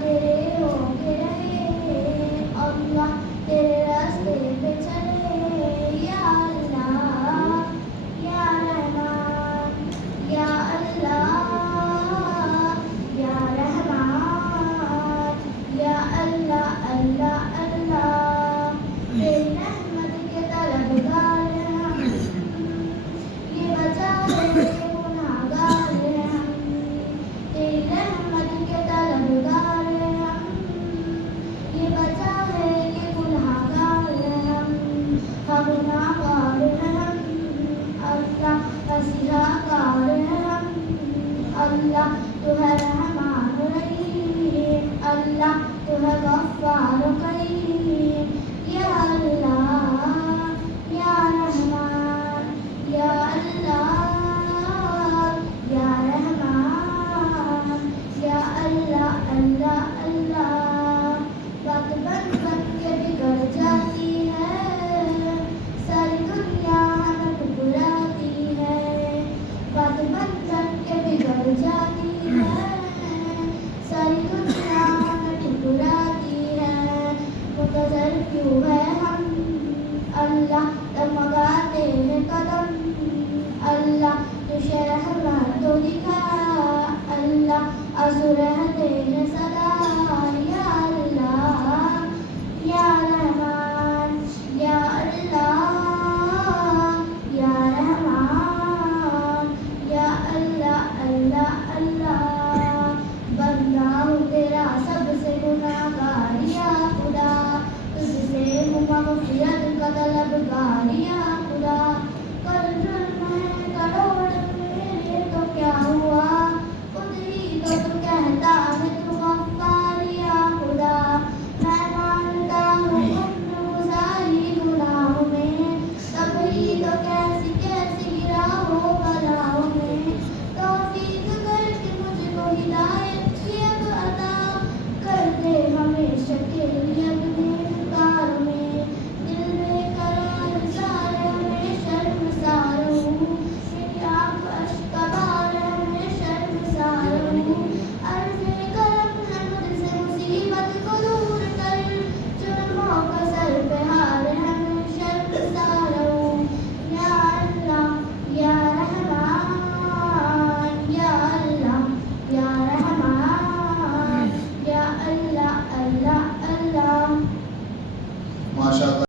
تیرے ہوتے رہے اللہ تیرے راستے پہ چلے یا اللہ یا رحمان یا اللہ یا رحمان یا اللہ اللہ اللہ تیری رحمت کے طلبگار ہیں ہم یہ بچا لے گناہگار ہیں ہم تیری رحمت کے طلبگار ہیں ہم یہ بچا ہے کہ گناہگار ہیں ہم گناہگار ہیں ہم اللہ مسیحا کار ہیں ہم اللہ تو ہے رحمان رحیم اللہ تو ہے غفار کریم یا اللہ یا رحمان یا اللہ یا رحمان یا اللہ اللہ اللہ بات بن بن کے بگڑ جاتی ہے ساری دنیا ہمیں ٹکراتی ہے بات بن بن کے بگڑ جاتی ہے ساری دنیا ہمیں ٹکراتی ہے منتظر کیوں ہے ہم اللہ ڈگمگاتے ہیں قدم اللہ تو شرح تو دکھا اللہ آنسو رہتے ہیں سدا